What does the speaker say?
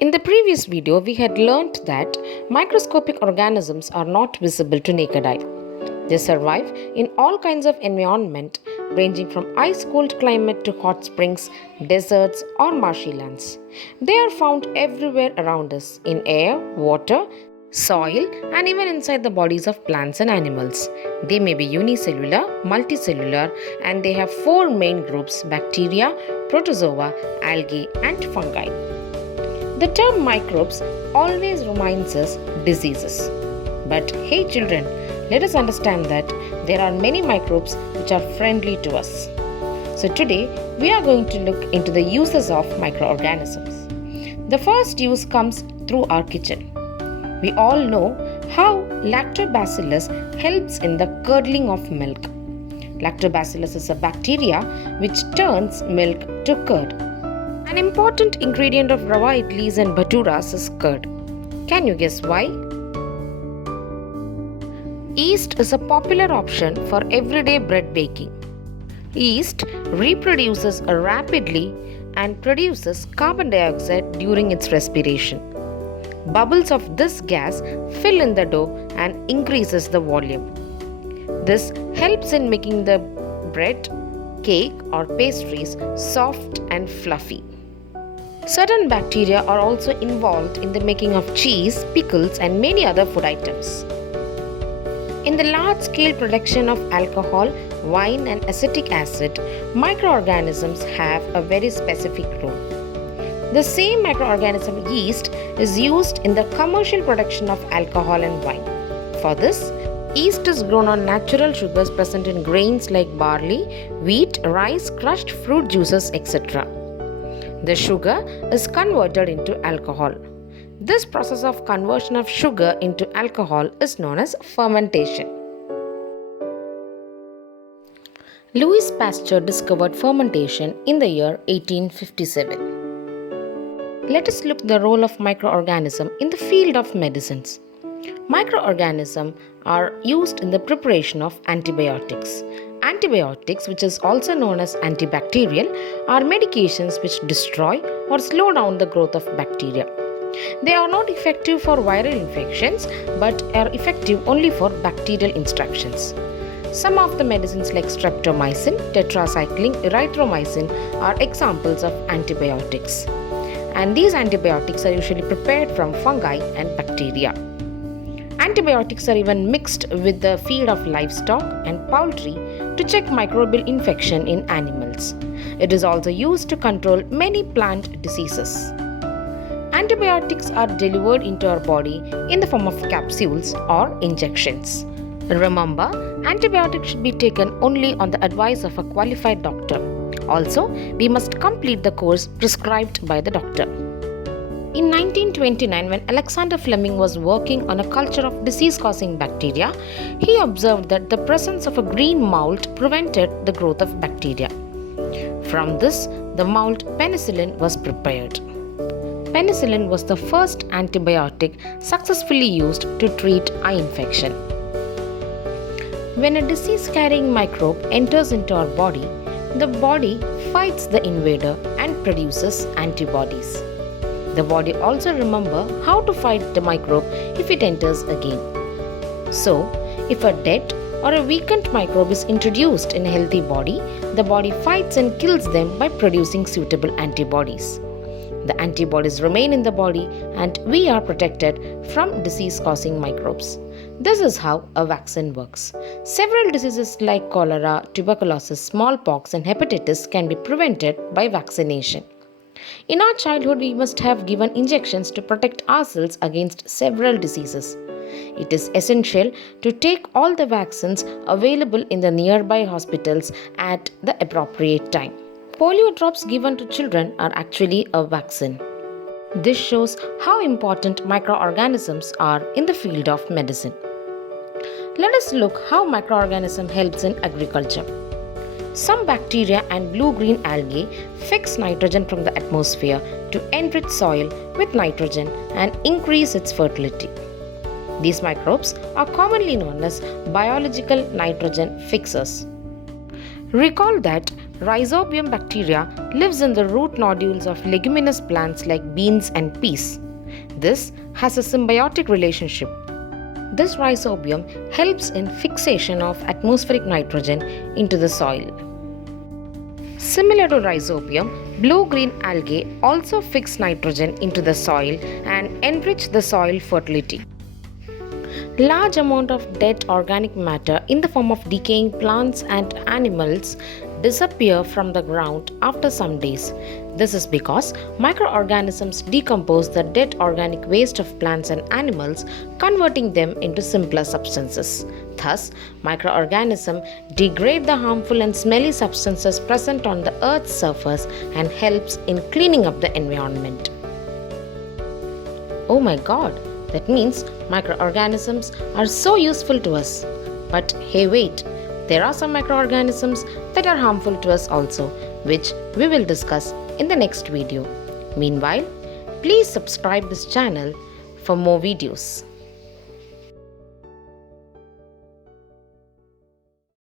In the previous video, we had learnt that microscopic organisms are not visible to naked eye. They survive in all kinds of environment, ranging from ice-cold climate to hot springs, deserts or marshy lands. They are found everywhere around us, in air, water, soil and even inside the bodies of plants and animals. They may be unicellular, multicellular and they have four main groups: bacteria, protozoa, algae and fungi. The term microbes always reminds us diseases. But hey children, let us understand that there are many microbes which are friendly to us. So today we are going to look into the uses of microorganisms. The first use comes through our kitchen. We all know how lactobacillus helps in the curdling of milk. Lactobacillus is a bacteria which turns milk to curd. An important ingredient of rava idlis and bhaturas is curd. Can you guess why? Yeast is a popular option for everyday bread baking. Yeast reproduces rapidly and produces carbon dioxide during its respiration. Bubbles of this gas fill in the dough and increases the volume. This helps in making the bread, cake or pastries soft and fluffy. Certain bacteria are also involved in the making of cheese, pickles and many other food items. In the large-scale production of alcohol, wine and acetic acid, microorganisms have a very specific role. The same microorganism yeast is used in the commercial production of alcohol and wine. For this, yeast is grown on natural sugars present in grains like barley, wheat, rice, crushed fruit juices, etc. The sugar is converted into alcohol. This process of conversion of sugar into alcohol is known as fermentation. Louis Pasteur discovered fermentation in the year 1857. Let us look at the role of microorganisms in the field of medicines. Microorganisms are used in the preparation of antibiotics. Antibiotics, which is also known as antibacterial, are medications which destroy or slow down the growth of bacteria. They are not effective for viral infections but are effective only for bacterial infections. Some of the medicines like streptomycin, tetracycline, erythromycin are examples of antibiotics. And these antibiotics are usually prepared from fungi and bacteria. Antibiotics are even mixed with the field of livestock and poultry to check microbial infection in animals. It is also used to control many plant diseases. Antibiotics are delivered into our body in the form of capsules or injections. Remember, antibiotics should be taken only on the advice of a qualified doctor. Also, we must complete the course prescribed by the doctor. In 1929, when Alexander Fleming was working on a culture of disease-causing bacteria, he observed that the presence of a green mold prevented the growth of bacteria. From this, the mold penicillin was prepared. Penicillin was the first antibiotic successfully used to treat eye infection. When a disease-carrying microbe enters into our body, the body fights the invader and produces antibodies. The body also remembers how to fight the microbe if it enters again. So, if a dead or a weakened microbe is introduced in a healthy body, the body fights and kills them by producing suitable antibodies. The antibodies remain in the body and we are protected from disease-causing microbes. This is how a vaccine works. Several diseases like cholera, tuberculosis, smallpox and hepatitis can be prevented by vaccination. In our childhood, we must have given injections to protect ourselves against several diseases. It is essential to take all the vaccines available in the nearby hospitals at the appropriate time. Polio drops given to children are actually a vaccine. This shows how important microorganisms are in the field of medicine. Let us look how microorganism helps in agriculture. Some bacteria and blue-green algae fix nitrogen from the atmosphere to enrich soil with nitrogen and increase its fertility. These microbes are commonly known as biological nitrogen fixers. Recall that Rhizobium bacteria lives in the root nodules of leguminous plants like beans and peas. This has a symbiotic relationship. This rhizobium helps in fixation of atmospheric nitrogen into the soil. Similar to rhizobium, blue-green algae also fix nitrogen into the soil and enrich the soil fertility. Large amount of dead organic matter in the form of decaying plants and animals disappear from the ground after some days. This is because microorganisms decompose the dead organic waste of plants and animals, converting them into simpler substances. Thus, microorganisms degrade the harmful and smelly substances present on the earth's surface and helps in cleaning up the environment. Oh my god! That means microorganisms are so useful to us. But hey, wait, there are some microorganisms that are harmful to us also, which we will discuss in the next video. Meanwhile, please subscribe this channel for more videos.